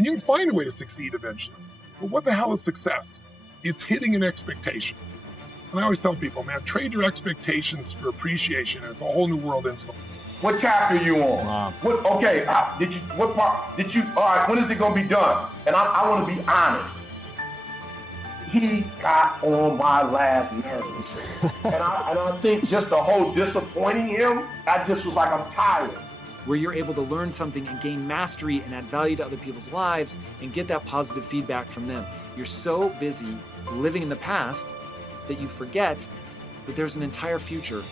And you can find a way to succeed eventually. But what the hell is success? It's hitting an expectation. And I always tell people, man, trade your expectations for appreciation, and it's a whole new world instantly. What chapter are you on? What? Okay, what part did you, all right, when is it gonna be done? And I wanna be honest. He got on my last nerves. and I think just the whole disappointing him, I just was like, I'm tired. Where you're able to learn something and gain mastery and add value to other people's lives and get that positive feedback from them. You're so busy living in the past that you forget that there's an entire future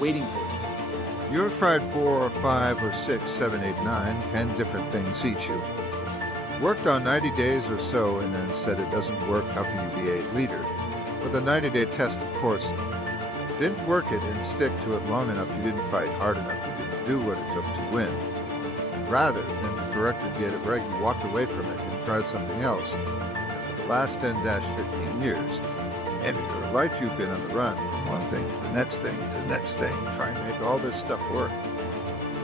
waiting for you. You have tried 4 or 5 or 6, 7, 8, 9, 10 different things each you. Worked on 90 days or so and then said it doesn't work, how can you be a leader? With a 90-day test, of course. Didn't work it and stick to it long enough, you didn't fight hard enough, you didn't do what it took to win. Rather than to correct and get it right, you walked away from it and tried something else. For the last 10-15 years, and in your life you've been on the run from one thing to the next thing to the next thing, trying to make all this stuff work.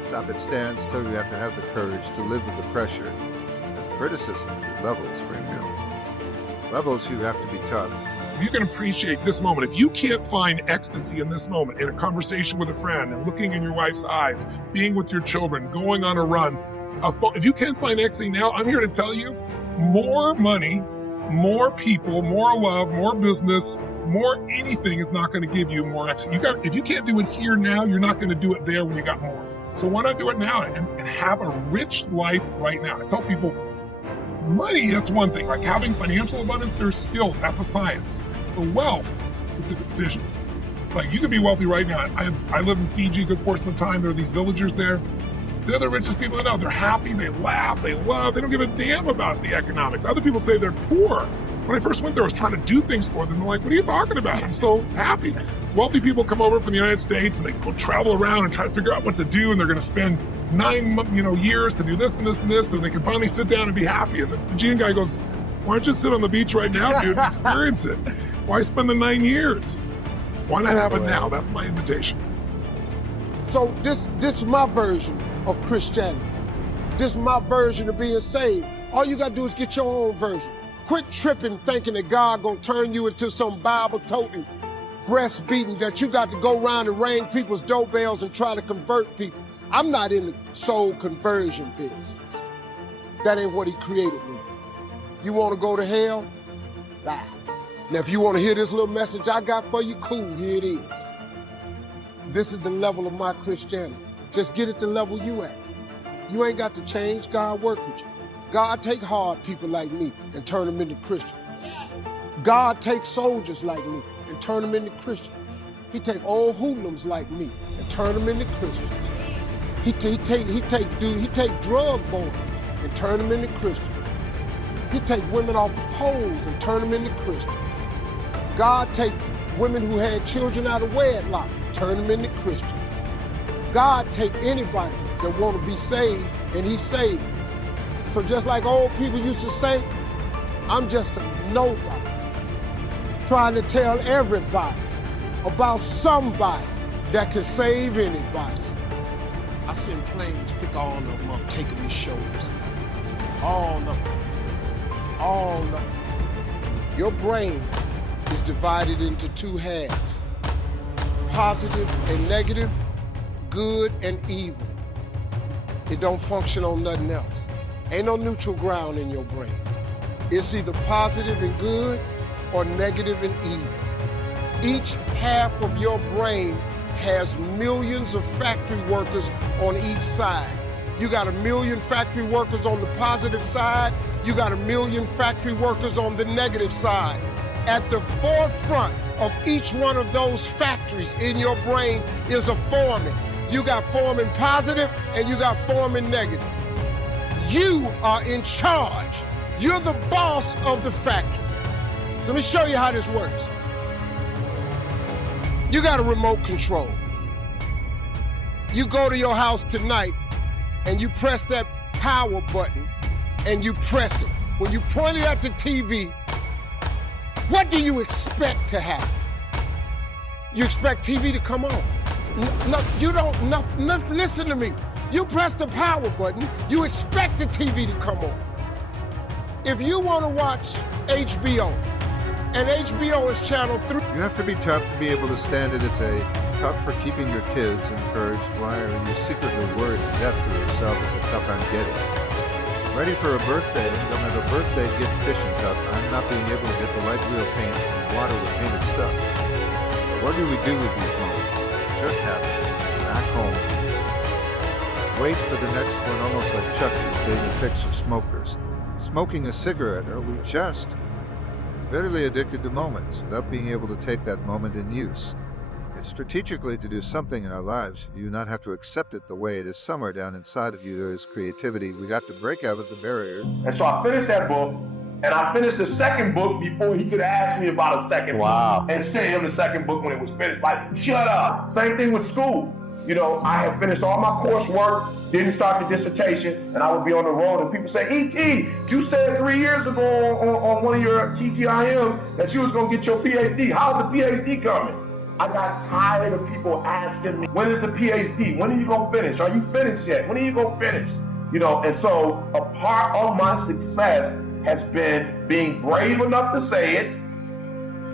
Stop at stands till you have to have the courage to live with the pressure and criticism that levels bring new. Levels you have to be tough. If you can appreciate this moment, if you can't find ecstasy in this moment, in a conversation with a friend and looking in your wife's eyes, being with your children, going on a run, if you can't find ecstasy now, I'm here to tell you, more money, more people, more love, more business, more anything is not going to give you more ecstasy. If you can't do it here now, you're not going to do it there when you got more. So why not do it now and have a rich life right now? I tell people, money, that's one thing. Like having financial abundance, there's skills. That's a science. The wealth, it's a decision. It's like you could be wealthy right now. I live in Fiji a good portion of the time. There are these villagers there. They're the richest people I know. They're happy, they laugh, they love, they don't give a damn about the economics. Other people say they're poor. When I first went there, I was trying to do things for them. I'm like, what are you talking about? I'm so happy. Wealthy people come over from the United States and they go travel around and try to figure out what to do, and they're going to spend 9 years to do this and this and this, so they can finally sit down and be happy. And the Fijian guy goes, why don't you sit on the beach right now, dude, and experience it? Why spend the 9 years? Why not have it now? That's my invitation. So this is my version of Christianity. This is my version of being saved. All you gotta do is get your own version. Quit tripping thinking that God gonna turn you into some Bible-toting, breast-beating, that you got to go around and ring people's doorbells and try to convert people. I'm not in the soul conversion business. That ain't what he created me. You wanna go to hell? Bye. Now if you wanna hear this little message I got for you, cool, here it is. This is the level of my Christianity. Just get at the level you at. You ain't got to change, God work with you. God take hard people like me and turn them into Christians. God take soldiers like me and turn them into Christians. He take old hoodlums like me and turn them into Christians. He take drug boys and turn them into Christians. He take women off of poles and turn them into Christians. God take women who had children out of wedlock, turn them into Christians. God take anybody that want to be saved, and he saved. So just like old people used to say, I'm just a nobody trying to tell everybody about somebody that can save anybody. I send planes, pick all of them up, take them to shows. All of them. All of them. Your brain is divided into two halves. Positive and negative, good and evil. It don't function on nothing else. Ain't no neutral ground in your brain. It's either positive and good or negative and evil. Each half of your brain has millions of factory workers on each side. You got 1 million factory workers on the positive side, you got 1 million factory workers on the negative side. At the forefront of each one of those factories in your brain is a foreman. You got foreman positive and you got foreman negative. You are in charge. You're the boss of the factory. So let me show you how this works. You got a remote control. You go to your house tonight and you press that power button and you press it. When you point it at the TV, what do you expect to happen? You expect TV to come on. No, you don't, listen to me. You press the power button, you expect the TV to come on. If you want to watch HBO, and HBO is channel 3. You have to be tough to be able to stand it. It's a tough for keeping your kids encouraged. Why are you secretly worried to death for yourself? It's a tough I'm getting. Ready for a birthday, don't have a birthday gift fishing tough. I'm not being able to get the light wheel paint and water with painted stuff. What do we do with these moments? Just happen. Back home. Wait for the next one, almost like Chucky being a fix for smokers. Smoking a cigarette, are we just bitterly addicted to moments without being able to take that moment in use? It's strategically to do something in our lives. You not have to accept it the way it is. Somewhere down inside of you there is creativity. We got to break out of the barrier. And so I finished that book, and I finished the second book before he could ask me about a second book. And send him the second book when it was finished. Like, shut up. Same thing with school. You know, I had finished all my coursework, didn't start the dissertation, and I would be on the road, and people say, E.T., you said 3 years ago on one of your TGIM that you was going to get your PhD. How's the PhD coming? I got tired of people asking me, when is the PhD? When are you going to finish? Are you finished yet? When are you going to finish? You know, and so a part of my success has been being brave enough to say it.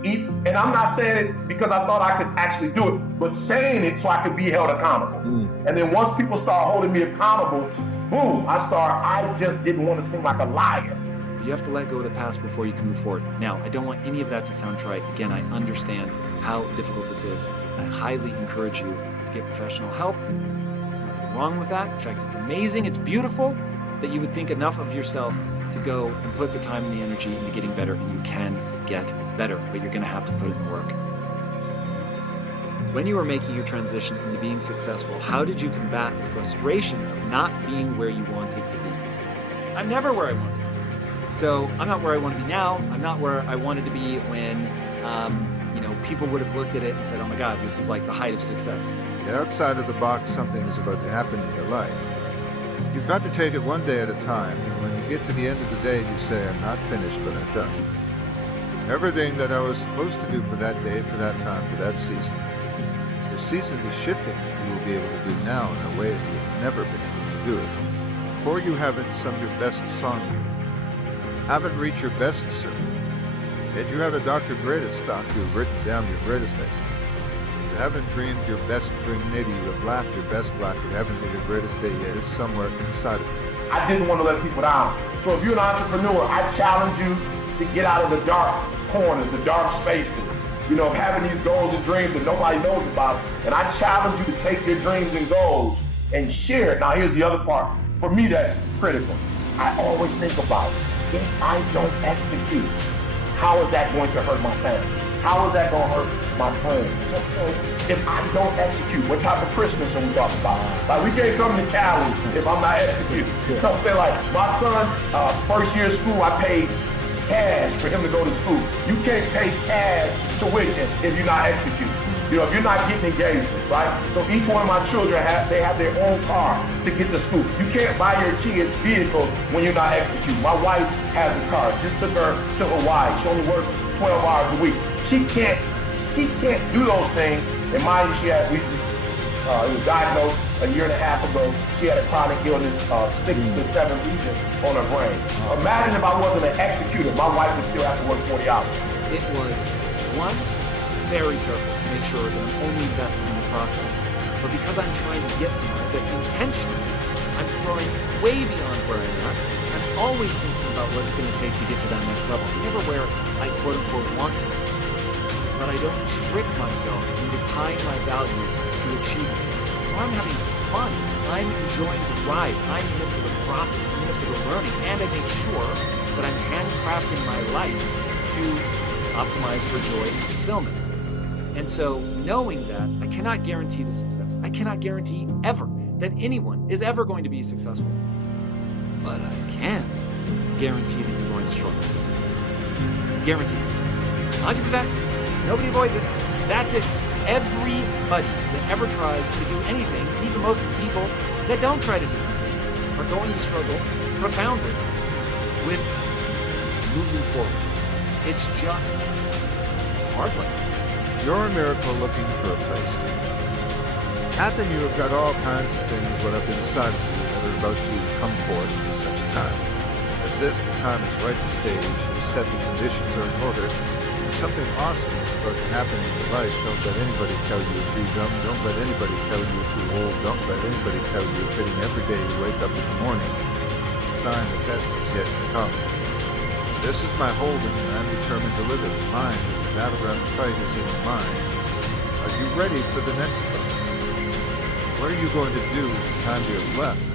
And I'm not saying it because I thought I could actually do it, but saying it so I could be held accountable. And then once people start holding me accountable, boom, I just didn't want to seem like a liar. You have to let go of the past before you can move forward. Now, I don't want any of that to sound trite. Again, I understand how difficult this is. I highly encourage you to get professional help. There's nothing wrong with that. In fact, it's amazing, it's beautiful that you would think enough of yourself to go and put the time and the energy into getting better, and you can get better, but you're going to have to put in the work. When you were making your transition into being successful, how did you combat the frustration of not being where you wanted to be? I'm never where I want to be. So I'm not where I want to be now. I'm not where I wanted to be when, people would have looked at it and said, oh my God, this is like the height of success. Get outside of the box. Something is about to happen in your life. You've got to take it one day at a time. And when you get to the end of the day, you say, I'm not finished, but I'm done. Everything that I was supposed to do for that day, for that time, for that season. The season is shifting. You will be able to do now in a way that you've never been able to do it. Before you haven't sung your best song yet. Haven't reached your best sermon. Yet you haven't docked your greatest stock. You've written down your greatest thing. You haven't dreamed your best dream. Maybe you have laughed your best laugh. You haven't made your greatest day yet. It's somewhere inside of you. I didn't want to let people down. So if you're an entrepreneur, I challenge you to get out of the dark corners, the dark spaces, having these goals and dreams that nobody knows about. And I challenge you to take your dreams and goals and share it. Now here's the other part. For me, that's critical. I always think about, if I don't execute, how is that going to hurt my family? How is that going to hurt my friends? So if I don't execute, what type of Christmas are we talking about? Like, we can't come to Cali if I'm not executing. You know what I'm saying? Like, my son, first year of school, I paid cash for him to go to school. You can't pay cash tuition if you're not executing. If you're not getting engagements, right? So each one of my children have their own car to get to school. You can't buy your kids vehicles when you're not executing. My wife has a car. Just took her to Hawaii. She only works 12 hours a week. She can't do those things. And mind you, it was diagnosed a year and a half ago. She had a chronic illness of 6 to 7 regions on her brain. Imagine if I wasn't an executor, my wife would still have to work 40 hours. It was very careful to make sure that I'm only invested in the process. But because I'm trying to get somewhere, that intentionally I'm throwing way beyond where I'm at. I'm always thinking about what it's going to take to get to that next level. Never where I quote unquote want to be. But I don't trick myself into tying my value to achieving it. So I'm having fun. I'm enjoying the ride. I'm in it for the process. I'm in it for the learning. And I make sure that I'm handcrafting my life to optimize for joy and fulfillment. And so knowing that, I cannot guarantee the success. I cannot guarantee ever that anyone is ever going to be successful. But I can guarantee that you're going to struggle. Guaranteed. 100%. Nobody avoids it. That's it. Everybody that ever tries to do anything, and even most of the people that don't try to do anything, are going to struggle profoundly with moving forward. It's just hard life. You're a miracle looking for a place to. Happen you have got all kinds of things what up inside of you that are about to come forth for such a time as this, the time is right to stage, you set the conditions are in order, and something awesome is about to happen in your life. Don't let anybody tell you you're too young. Don't let anybody tell you you're too old. Don't let anybody tell you you're fitting every day you wake up in the morning. It's a sign that best is yet to come. This is my holding, and I'm determined to live it. Mine is the battleground fight is in your mind. Are you ready for the next one? What are you going to do with the time you have left?